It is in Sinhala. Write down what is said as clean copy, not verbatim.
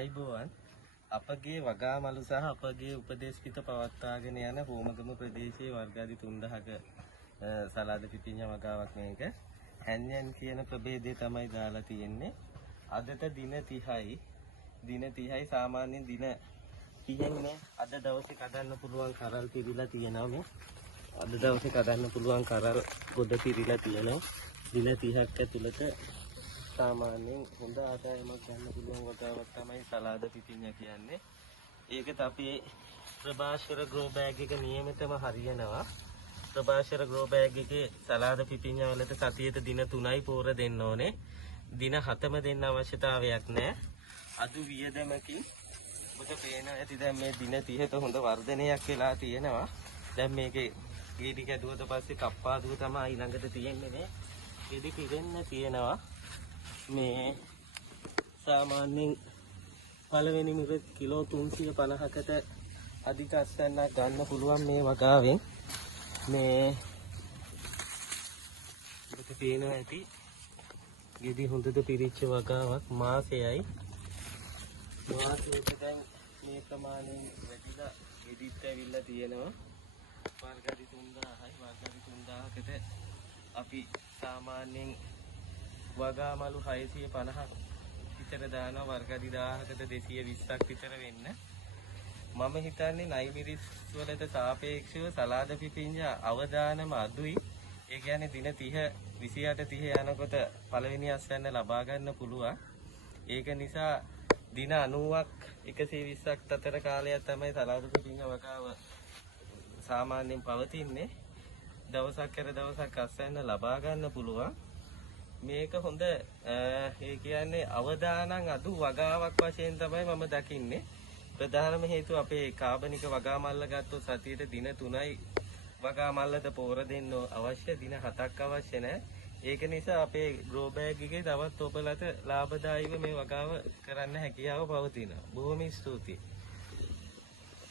ආයිබෝවන් අපගේ වගාමලු සහ අපගේ උපදේශිත පවත්වාගෙන යන හෝමගම ප්‍රදේශයේ වර්ගාදි 3000ක සලාද පිපිඤ්ඤා වගාවක් මේක හැන්යන් කියන ප්‍රභේදය තමයි දාලා තියෙන්නේ. අදට දින 30යි. දින 30යි සාමාන්‍යයෙන් දින 30න් අද දවසේ කඩන්න පුළුවන් කරල් පිරීලා තියෙනවා මේ. අද දවසේ කඩන්න පුළුවන් කරල් ගොඩ පිරීලා තියෙනවා. දින 30ක් ඇතුළත सामान्य හොඳ ආදායමක් ගන්න පුළුවන් වගාවක් තමයි සලාද පිපිඤ්ඤා කියන්නේ. ඒකට අපි ප්‍රභාෂර ග්‍රෝ බෑග් එක නියමිතව හරියනවා. ප්‍රභාෂර ග්‍රෝ බෑග් එකේ සලාද පිපිඤ්ඤා වලට සතියට දින 3යි පෝර දෙන්න ඕනේ. දින 7ම දෙන්න අවශ්‍යතාවයක් නැහැ. අදු වියදමකින් ඔබට පේන ඇති දැන් මේ දින 30ට හොඳ වර්ධනයක් වෙලා තියෙනවා. දැන් මේකේ ගෙඩි කැඩුවට පස්සේ කප්පාදුව තමයි ඊළඟට තියෙන්නේ නේ. ගෙඩි පිරෙන්න තියෙනවා. මේ සාමාන්‍යයෙන් පළවෙනි මිල කිලෝ 350කට අධික අස්වැන්නක් ගන්න පුළුවන් මේ වගාවෙන්. මේ ඔබට පේනවා ඇති ගෙඩි හොඳට පිරිච්ච වගාවක් මාසෙයි. මාසෙට දැන් මේ ප්‍රමාණයෙන් වැඩිලා ගෙඩිත් ඇවිල්ලා තියෙනවා. වර්ගදි 3000යි. වර්ගදි 3000කට අපි සාමාන්‍යයෙන් වගාමලු 650ක් විතර දානවා. වර්ගදි 1000කට 220ක් විතර වෙන්න. මම හිතන්නේ නයිමිරිස් වලට සාපේක්ෂව සලාද පිපිඤ්ඤා අවදානම අඩුයි. ඒ කියන්නේ දින 30 28 30 යනකොට පළවෙනි අස්වැන්න ලබා ගන්න පුළුවන්. ඒක නිසා දින 90ක් 120ක් අතර කාලයක් තමයි සලාද පිපිඤ්ඤා වගාව සාමාන්‍යයෙන් පවතින්නේ. දවසක් කර දවසක් අස්වැන්න ලබා ගන්න පුළුවන්. මේක හොඳ ඒ කියන්නේ අවදානම් අඩු වගාවක් වශයෙන් තමයි මම දකින්නේ. ප්‍රධානම හේතුව අපේ කාබනික වගාමල්ල ගත්තොත් සතියට දින 3යි වගාමල්ලට පෝර දෙන්න අවශ්‍ය. දින 7ක් අවශ්‍ය නැහැ. ඒක නිසා අපේ ග්‍රෝ බෑග් එකේ තවත් ඔබලට ලාභදායීව මේ වගාව කරන්න හැකියාව පවතිනවා. බොහොම ස්තුතියි.